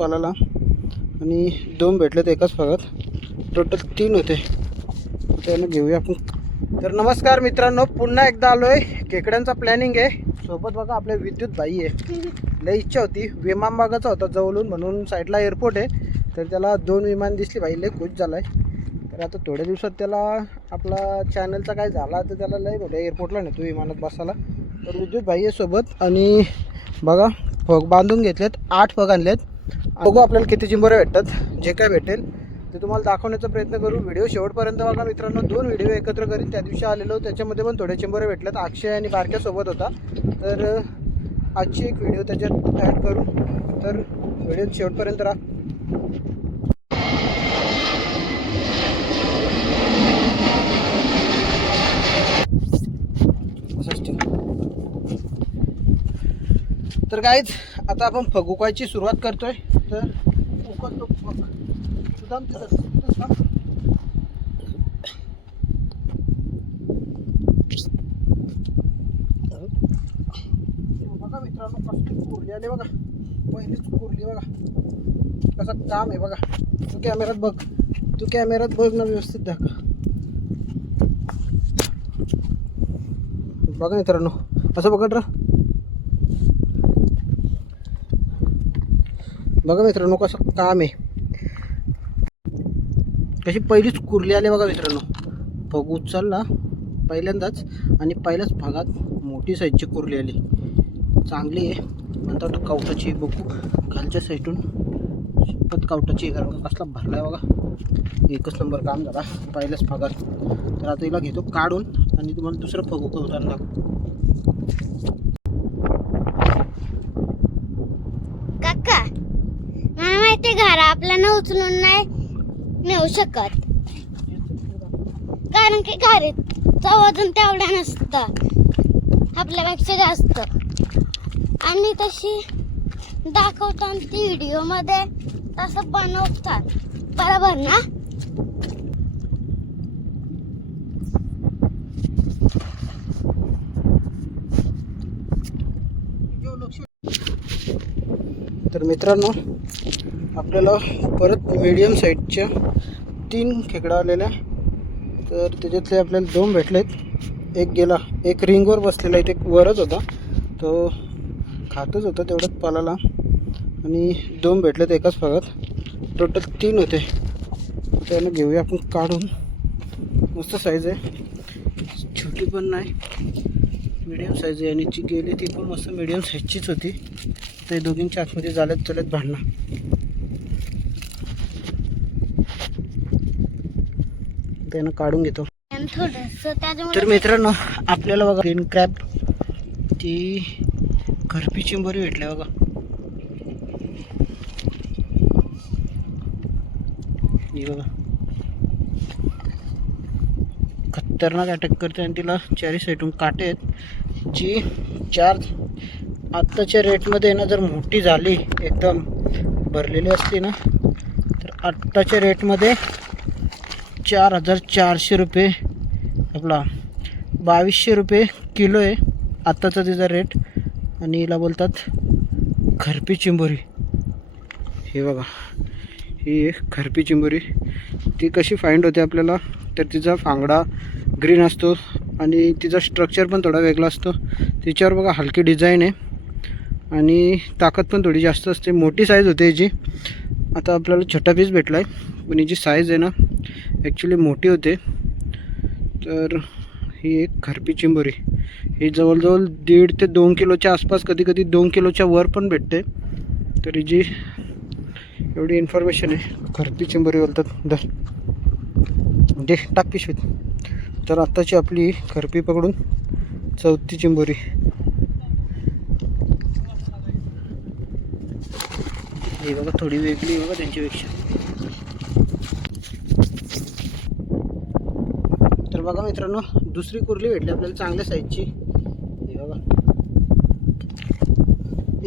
पालाला आणि 2 भेटलेत एकाच भागात. टोटल 3 होते. त्यानं घेऊया आपण. तर नमस्कार मित्रांनो, पुन्हा एकदा आलो आहे. खेकड्यांचा प्लॅनिंग आहे. सोबत बघा आपले विद्युत भाई आहे. लई इच्छा होती, विमान बघायचा होता जवळून, म्हणून साईडला एअरपोर्ट आहे. तर त्याला 2 विमान दिसली. भाई लई खुश झाला आहे. तर आता थोड्या दिवसात त्याला आपला चॅनलचा काय झाला तर त्याला लई मोठ्या एअरपोर्टला नेतो विमानात बसायला. तर विद्युत भाई आहे सोबत. आणि बघा फग बांधून घेतलेत, 8 फग आणलेत. बघू आपल्याला किती चिंबोरे भेटतात. जे काय भेटेल ते तुम्हाला दाखवण्याचा प्रयत्न करू. व्हिडिओ शेवटपर्यंत बघा मित्रांनो. 2 व्हिडिओ एकत्र करीन. त्या दिवशी आलेलो त्याच्यामध्ये पण थोडे चिंबोरे भेटलेत. अक्षय आणि बारक्यासोबत होता. तर आजची एक व्हिडिओ त्याच्यात ॲड करू. तर व्हिडिओ शेवटपर्यंत राहा. तर गाईज आता आपण फग उकवायची सुरुवात करतोय. तर उकळतो फग सुदाम बघा मित्रांनो, कसली कुरली आली बघा. पहिलीच कुरली बघा. कसं काम आहे बघा. तू कॅमेऱ्यात बघ, तू कॅमेऱ्यात बघ ना, व्यवस्थित दाखव. बघा मित्रांनो, असं बघत राहा. बघा मित्रांनो कसं काम आहे. कशी पहिलीच कुरली आली बघा मित्रांनो. फग उचलला पहिल्यांदाच आणि पहिल्याच भागात मोठी साईजची कुरली आली. चांगली आहे म्हणतात. कावटाची बघू खालच्या साईडून शपथ कावटाची, कारण का कसला भरला आहे बघा. एकच नंबर काम झाला पहिल्याच भागात. तर आता हिला घेतो काढून आणि तुम्हाला दुसरं फग उकवताना दाखवतो. काका मला माहिती घरा आपल्याला उचलून नाही नेऊ शकत, कारण की घराचं वजन तेवढं नसतं आपल्यापेक्षा जास्त. आणि तशी दाखवतात ती व्हिडिओ मध्ये तसं बनवतात, बरोबर ना? तर मित्रांनो आपल्याला परत मीडियम साईजच्या 3 खेकडा आलेल्या. तर त्याच्यातले आपल्याला 2 भेटलेत. एक गेला, एक रिंगवर बसलेला आहे, एक वरच होता, तो खातच होता तेवढ्यात पालाला. आणि 2 भेटलेत एकाच भागात. टोटल 3 होते. त्यानं घेऊया आपण काढून. मस्त साईज आहे, छोटी पण नाही, मीडियम साईज आहे. आणि जी गेली ती पण मस्त मीडियम साईजचीच होती. ते दोघींच्या आतमध्ये झाल्यात चलत भांडणं. त्यानं काढून घेतो. तर मित्रांनो आपल्याला बघा ग्रीन क्रॅब, ती खरपी चिंबोरी भेटल्या बघा. ही बघा खतरनाक अटॅक करते आणि तिला 4 साईडून काटे आहेत. जी 4 आत्ताच्या रेटमध्ये ना जर मोठी झाली, एकदम भरलेली असली ना, तर आत्ताच्या रेटमध्ये 4,400 रुपये, आपला 2,200 रुपये किलो आहे आत्ताचा तिचा रेट. आणि हिला बोलतात खरपी चिंबोरी. हे बघा, ही एक खरपी चिंबोरी. ती कशी फाइंड होते आपल्याला, तर तिचा फांगडा ग्रीन असतो आणि तिचा स्ट्रक्चर पण थोडा वेगळा असतो. तिच्यावर बघा हलकी डिझाईन आहे आणि ताकद पण थोडी जास्त असते. मोठी साईज होते याची. आता आपल्याला छोटा पीस भेटला आहे, पण हिची साईज आहे ना ॲक्च्युली मोठी होते. तर ही एक खरपी चिंबोरी. ही जवळजवळ 1.5 ते 2 किलोच्या आसपास, कधी कधी 2 किलोच्या वर पण भेटते. तर हिची एवढी इन्फॉर्मेशन आहे. खरपी चिंबोरी बोलतात. दर दे टाक पिशवीत. तर आत्ताची आपली खरपी पकडून 4थी चिंबोरी. ही बघा थोडी वेगळी बघा त्यांच्यापेक्षा. तर बघा मित्रांनो दुसरी कुर्ली भेटली आपल्याला चांगल्या साईजची. ही बघा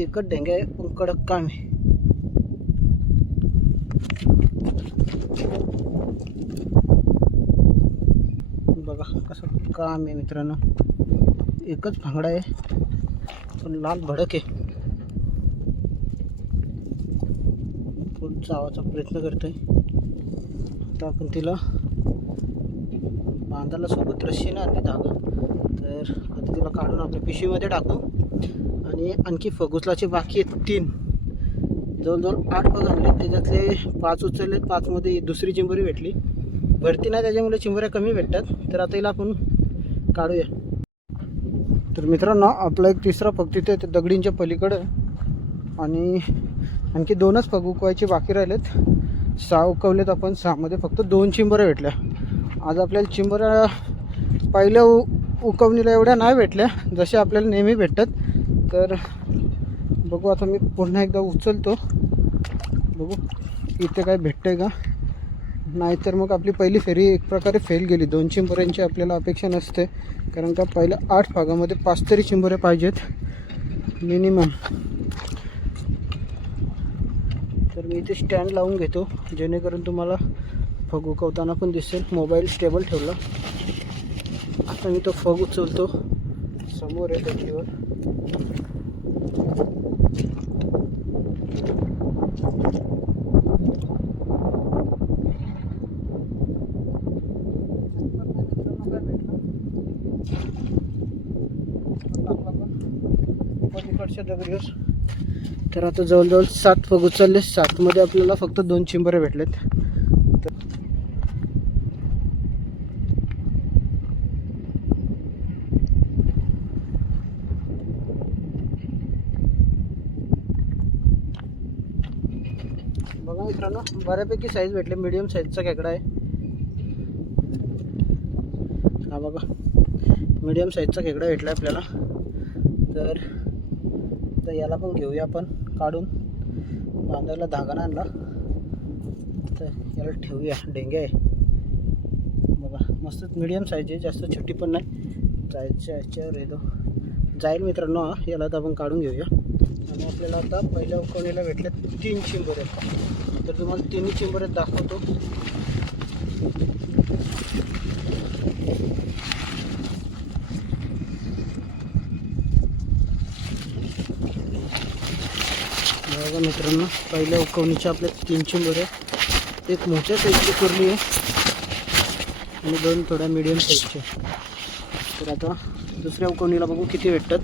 एकच ढेंग्या आहे पण कडक काम आहे. बघा कसं काम आहे मित्रांनो. एकच भांगडा आहे पण लाल भडक आहे. फुल चावायचा प्रयत्न करतोय. आता आपण तिला बांधायला सोबत रस्सीने आणली धागा. तर आता तिला काढून आपल्या पिशवीमध्ये टाकू. आणि आणखी फगुसलाचे बाकी आहेत 3. जवळजवळ 8 पग आणले. त्याच्यातले 5 उचललेत. 5मध्ये दुसरी चिंबोरी भेटली. भरती नाही त्याच्यामुळे चिंबोऱ्या कमी भेटतात. तर आता हिला आपण काढूया. तर मित्रांनो आपला एक तिसरा पग तिथे ते दगडींच्या पलीकडे आणि आणखी 2च पग उकवायचे बाकी राहिलेत. 6 उकवलेत आपण. 6मध्ये फक्त 2 चिंबोऱ्या भेटल्या. आज आपल्याला चिंबोऱ्या पहिल्या उकवणीला एवढ्या नाही भेटल्या जसे आपल्याला नेहमी भेटतात. तर बघू आता मी पुन्हा एकदा उचलतो. बघू इथे काय भेटतंय का. नाहीतर मग आपली पहिली फेरी एक प्रकारे फेल गेली. 2 चिंबोऱ्यांची आपल्याला अपेक्षा नसते. कारण का पहिल्या 8 भागामध्ये 5 तरी चिंबोऱ्या पाहिजेत मिनिमम. तर मी इथे स्टँड लावून घेतो जेणेकरून तुम्हाला फग उकवताना पण दिसेल. मोबाईल स्टेबल ठेवला. आता मी तो फग उचलतो. समोर आहे दगडीवर. पलीकडच्या दगडीवर. तर आता जवळजवळ 7 फग उचलले. 7मध्ये आपल्याला फक्त 2 चिंबोरे भेटलेत. बघा मित्रांनो बऱ्यापैकी साईज भेटले. मीडियम साईजचा खेकडा आहे हा. बघा मीडियम साईजचा खेकडा भेटला आपल्याला. तर याला पण घेऊया आपण काढून. बांधायला धागा नाही आणला. तर याला ठेवूया. डेंगे आहे बघा. मस्त मीडियम साईज आहे. जास्त छोटी पण नाही. जायच्या याच्यावर येतो जाईल मित्रांनो. याला तर आपण काढून घेऊया. आणि आपल्याला आता पहिल्या उकवणीला भेटले 3 चिंबोरे. तर तुम्हाला 3 चिंबोरे दाखवतो. बघा मित्रांनो पहिल्या उकवणीच्या आपल्या 3 चिंबोरे. एक मोठ्या साईजची कुर्ली आहे आणि 2 थोड्या मीडियम साईजच्या. तर आता दुसऱ्या उकवणीला बघू किती भेटतात.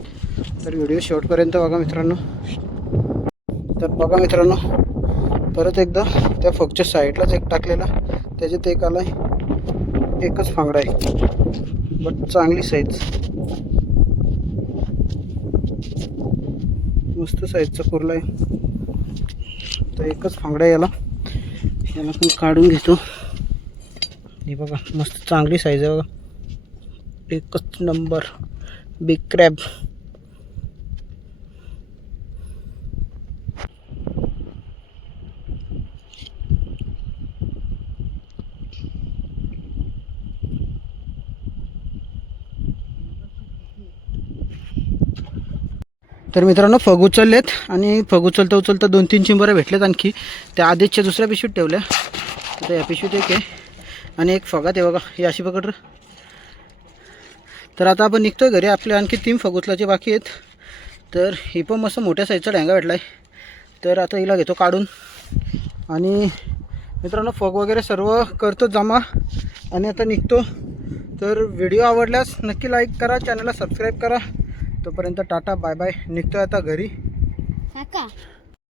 तर व्हिडिओ शेवटपर्यंत बघा मित्रांनो. तर बघा मित्रांनो परत एकदा त्या फगच्या साईडलाच एक टाकलेला. त्याच्यात एक आला आहे. एकच फांगडा आहे बट चांगली साईज. मस्त साईजचा कुर्ला आहे. तर एकच फांगडा याला पण काढून घेतो. हे बघा मस्त चांगली साईज आहे बघा. एकच नंबर बिग क्रॅब. तर मित्रांनो फग उचललेत आणि फग उचलता उचलता 2-3 चिंबोऱ्या भेटल्यात. आणखी त्या आधीच्या दुसऱ्या पिशवीत ठेवल्या. आता या पिशवीत एक आहे आणि एक फगात आहे बघा. ही अशी पकड. तर आता आपण निघतोय घरी. आपले आणखी 3 फग उचलायचे बाकी आहेत. तर ही पण मस्त मोठ्या साईजचा ढेंगा भेटला आहे. तर आता हिला घेतो काढून. आणि मित्रांनो फग वगैरे सर्व करतो जमा आणि आता निघतो. तर व्हिडिओ आवडल्यास नक्की लाईक करा. चॅनलला सबस्क्राईब करा. तोपर्यंत टाटा बाय बाय. निघतोय आता घरी. काका